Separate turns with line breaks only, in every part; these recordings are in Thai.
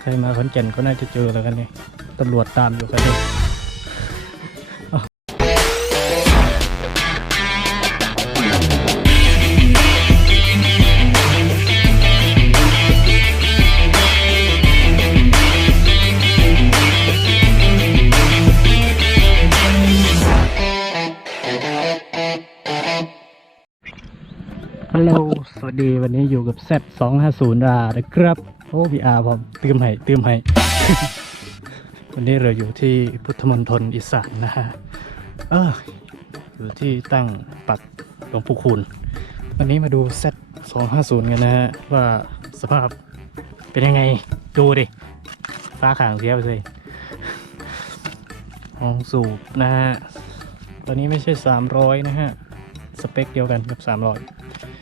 ใครมาขอนแก่นก็น่าจะเจอแล้วกันเนี่ยตำรวจตามอยู่กันเนี่ยฮัลโหล สวัสดี วันนี้อยู่กับ Z 2 5 0รานะครับ โอ้ VR ผมเติมให้เติมให้ วันนี้เราอยู่ที่พุทธมณฑลอีสานนะฮะ เออ อยู่ที่ตั้งปักหลวงปู่คูณ วันนี้มาดู Z 2 5 0 กันนะฮะ ว่าสภาพเป็นยังไง ดูดิ ฟ้าขางเสียไปเลยห้องสูบนะฮะ ตอนนี้ไม่ใช่ 300 นะฮะ สเปคเดียวกันกับ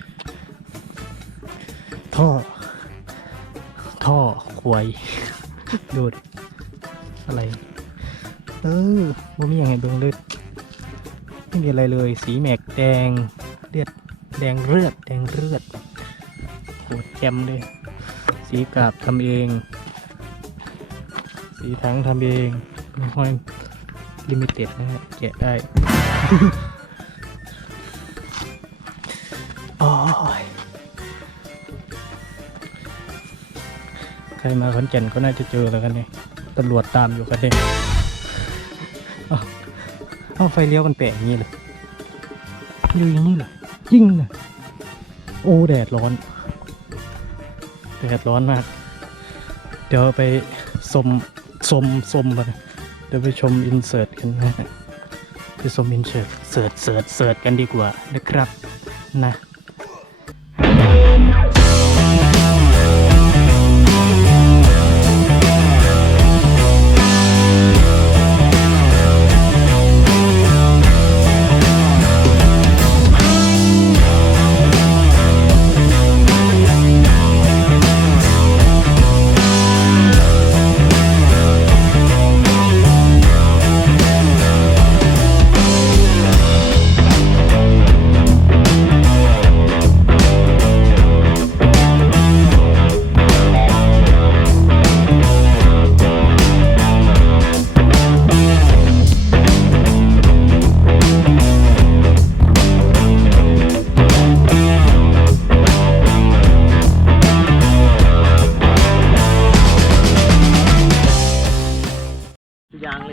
300ท่อ ท่อควายดูด อะไร เออบ่มีอย่างไงเบิ่งเลยไม่มีอะไรเลย สีแมกแดงเลือดแดงเลือดแดงเลือดโคตรแจ่มเลย สีกาบทำเอง สีถังทำเองห้อยลิมิเต็ดนะฮะแกะได้ รมาขอนแก่นก็น่าจะเจอแล้วกันเนี่ยตำรวจตามอยู่กันเนี่ยอ้าวเอาไฟเลี้ยวมันแปะอย่างนี้เลยอยู่อย่างนี้เลยยิ่งเลยโอ้แดดร้อนแดดร้อนมาก เดี๋ยวไปสมสมสมกันเดี๋ยวไปชมอินเสิร์ตกันนะไปชมอินเสิร์ตเสิร์ตเสิร์ตเสิร์ตกันดีกว่านะครับนะ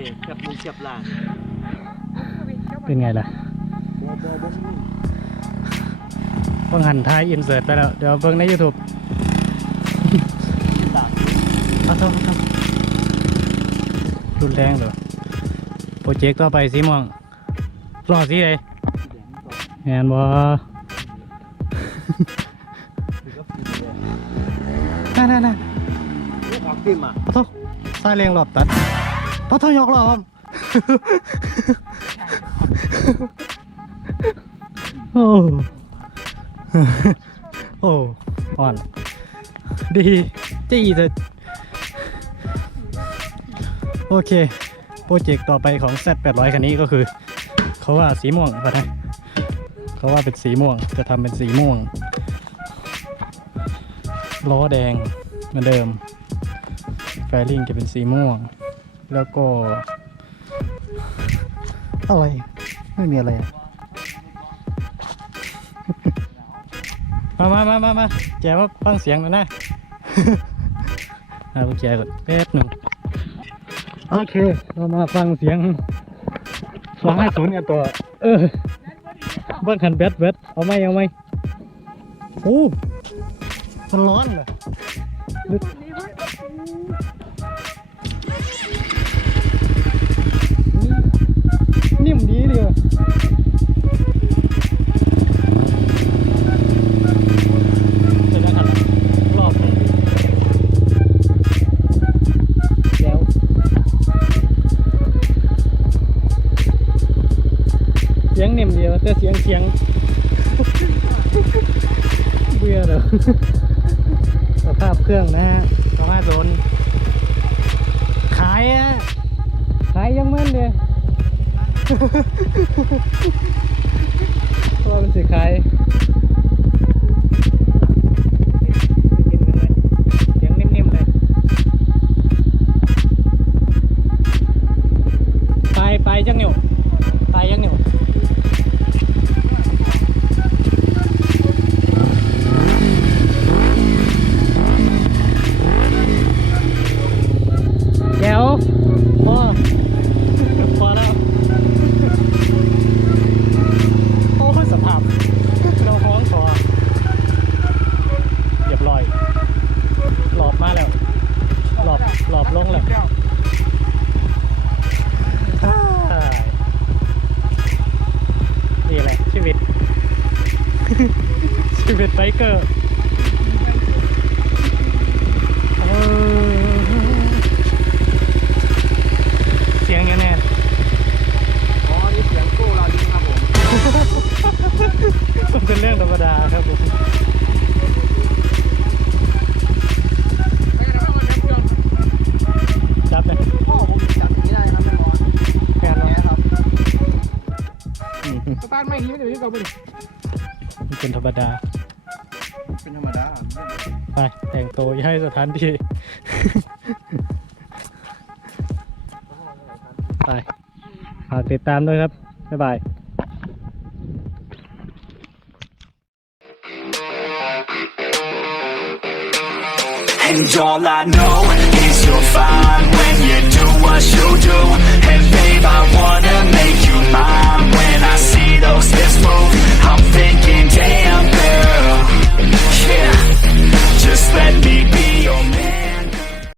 ยางเลยแคบมือแคบล่าง
เป็นไงล่ะ
บอบอบนี่เ
พิ่งหันท้ายอินเสิร์ตไปแล้ว เดี๋ยวเพิ่งใน YouTube
ต่าง
ขอโทษขอโทษรุนแรงเหรอโปรเจกต์ต่อไปสีม่วงรอสีเลยงานบ่ถ
ือก็ฟินเลย
นั่นนั่นนั่น
นี่ของฟิล์มอะ
ขอโทษสายเรียงรอบตัด ขอโทษยกรอบโอ้ โอ้อ่อน ดีจี้เถอะโอเค โปรเจกต์ต่อไปของ Z 800 คันนี้ก็คือ เขาว่าสีม่วงป่ะนะเขาว่าเป็นสีม่วง จะทำเป็นสีม่วง ล้อแดงเหมือนเดิม แฟริ่งจะเป็นสีม่วง แล้วก็ อะไร ไม่มีอะไรอะมามามามามาแกมาฟังเสียงหน่อยนะ เอากุญแจก่อนแป๊บหนึ่งโอเค เรามาฟังเสียงสองห้าศูนย์กันตัวเออเบิ้งขันแบตแบตเอาไหมเอาไหมโอ้มันร้อนเหรอ นิ่มดีดีว่ะเสร็จแล้วครับรอบหนึ่งแล้วเสียงนิ่มเดียวแต่เสียงเสียงเบื่อเด้อสภาพเครื่องนะฮะสองห้าโซนขายอะขายยังเหมันเดีย ว่ามันสิขายไปจังเหนียวไปจังเหนียวแก้วพอพอแล้ว ลงแล้นี่แหละชีวิต ชีวิตไบเกอร์เสียงยังแน่
อ๋อ นี่เสียงกู้าจริงครับผ
มเป็นเรื่องธรรมดาครับผม
งนิ่มๆเลยเอาไปดิ
มันเป็นธรรมดา
เป็นธรรมดาไ
ปแต่งตัวให้สถานที่ ไปฝากติดตามด้วยครับ บ๊ายบาย
And all I know is you're fine when you do what you do